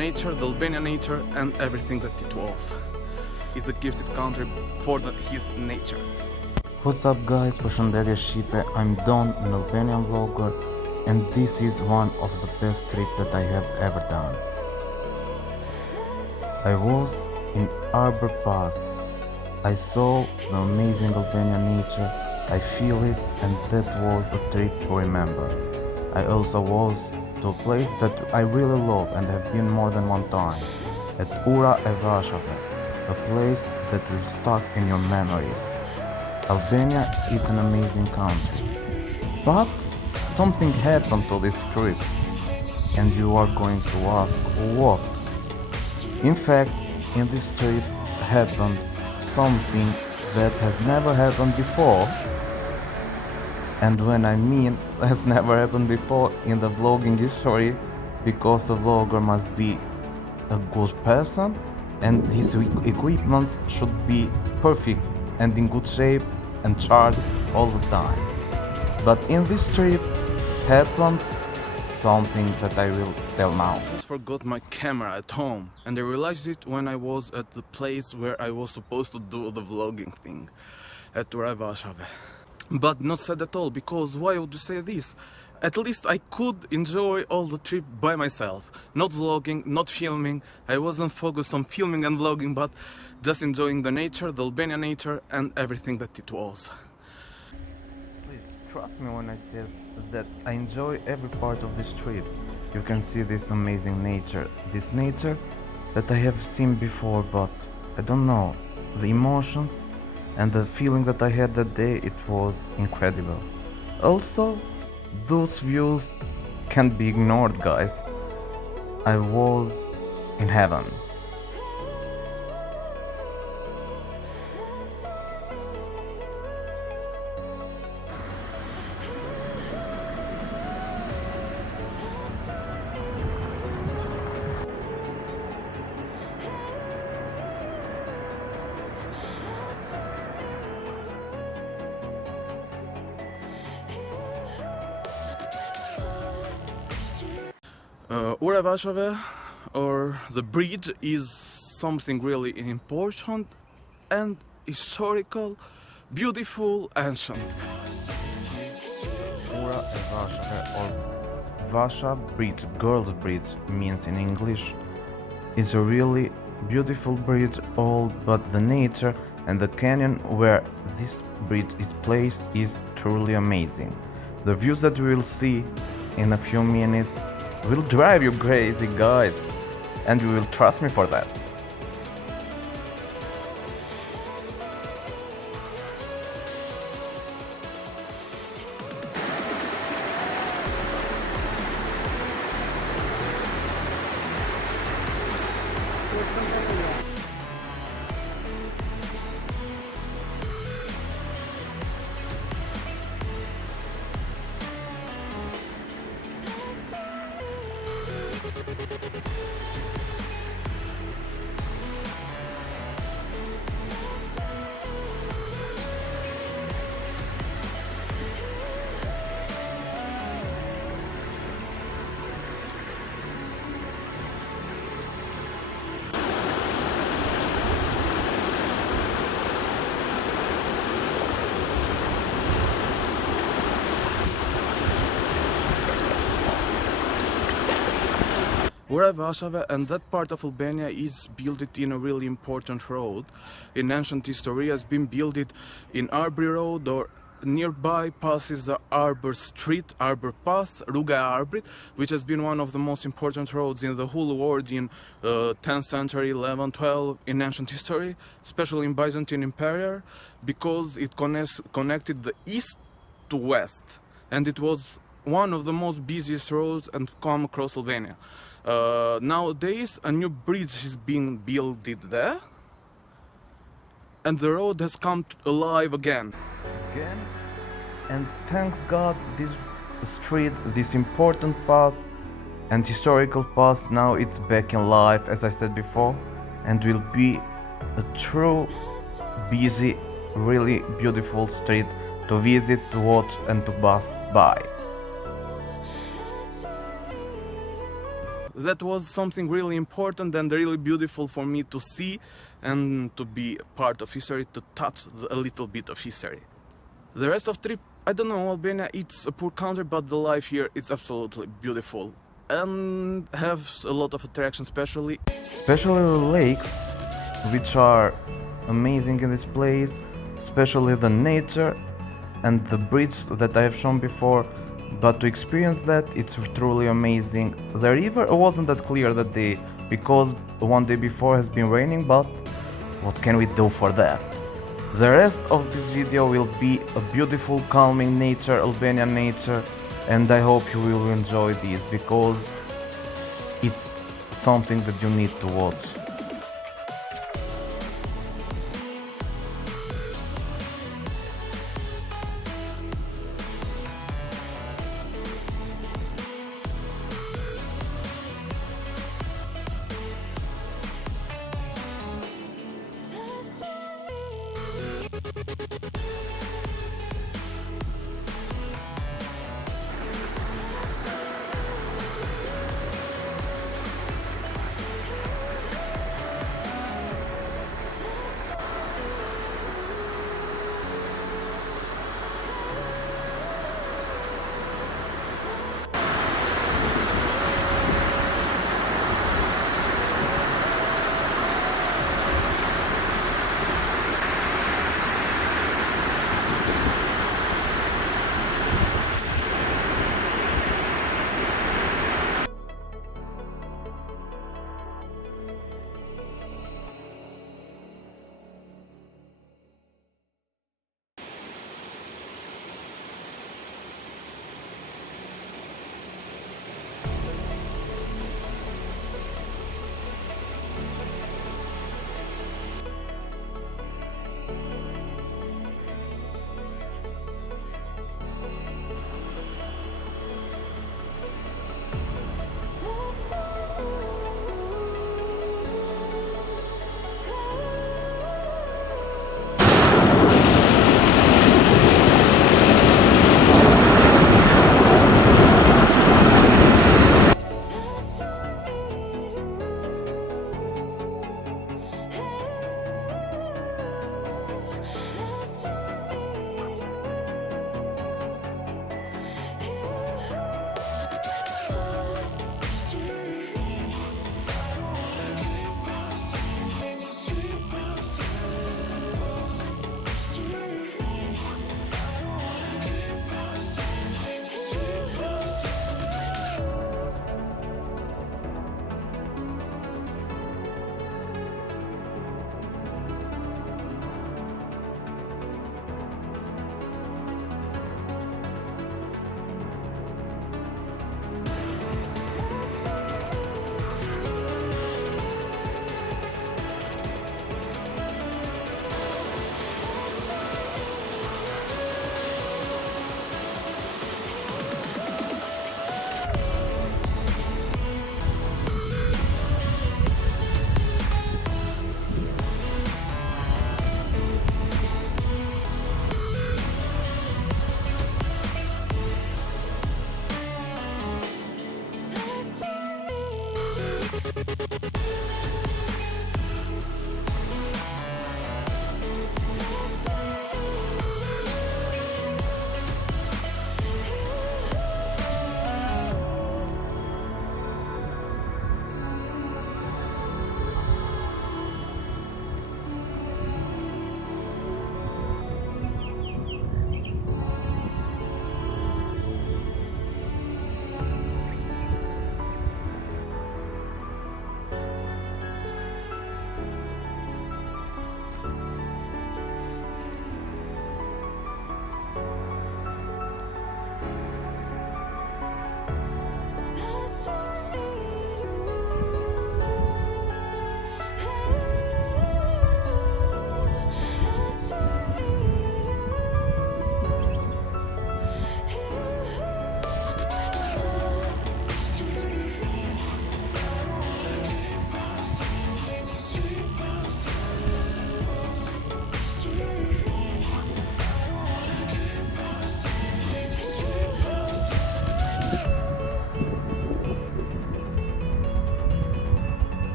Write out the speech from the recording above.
nature, the Albanian nature, and everything that it was. It's a gifted country for his nature. What's up guys, përshëndetje Shqipe, I'm Don, an Albanian vlogger, and this is one of the best trips that I have ever done. I was in Arbor Pass. I saw the amazing Albanian nature, I feel it, and that was a trip to remember. I also was to a place that I really love and have been more than one time, at Rruga ARBRIT, a place that will stuck in your memories. Albania is an amazing country, but something happened to this trip, and you are going to ask what? In fact, in this trip happened something that has never happened before, and when I mean has never happened before in the vlogging history, because a vlogger must be a good person and his equipment should be perfect and in good shape and charged all the time. But in this trip happened something that I will tell now. I just forgot my camera at home, and I realized it when I was at the place where I was supposed to do the vlogging thing, at vashave. But not sad at all, because why would you say this? At least I could enjoy all the trip by myself. Not vlogging, not filming. I wasn't focused on filming and vlogging, but just enjoying the nature, the Albanian nature, and everything that it was. Please trust me when I say that I enjoy every part of this trip. You can see this amazing nature, this nature that I have seen before, but I don't know, the emotions and the feeling that I had that day, it was incredible. Also, those views can't be ignored, guys. I was in heaven. Rruga vashave, or the bridge, is something really important and historical, beautiful, ancient. Rruga ARBRIT, or Vasha Bridge, Girls Bridge means in English. It's a really beautiful bridge, old, but the nature and the canyon where this bridge is placed is truly amazing. The views that we will see in a few minutes will drive you crazy, guys, and you will trust me for that. Rruga vashave, and that part of Albania is built in a really important road. In ancient history has been built in Arbri Road, or nearby passes the Arbor Street, Arbor Pass, Rruga ARBRIT, which has been one of the most important roads in the whole world in 10th century, 11th, 12th, in ancient history, especially in Byzantine Empire, because it connected the east to west, and it was one of the most busiest roads and come across Albania. Nowadays a new bridge is being built there, and the road has come alive again. And thanks God, this street, this important pass and historical pass, now it's back in life, as I said before, and will be a true, busy, really beautiful street to visit, to watch and to pass by. that was something really important and really beautiful for me to see and to be part of history, to touch a little bit of history. The rest of trip, I don't know, Albania, it's a poor country, but the life here is absolutely beautiful and has a lot of attractions, especially the lakes, which are amazing in this place, especially the nature and the bridge that I have shown before. But to experience that, it's truly amazing. The river wasn't that clear that day because one day before has been raining, but what can we do for that? The rest of this video will be a beautiful, calming nature, Albanian nature, and I hope you will enjoy this because it's something that you need to watch.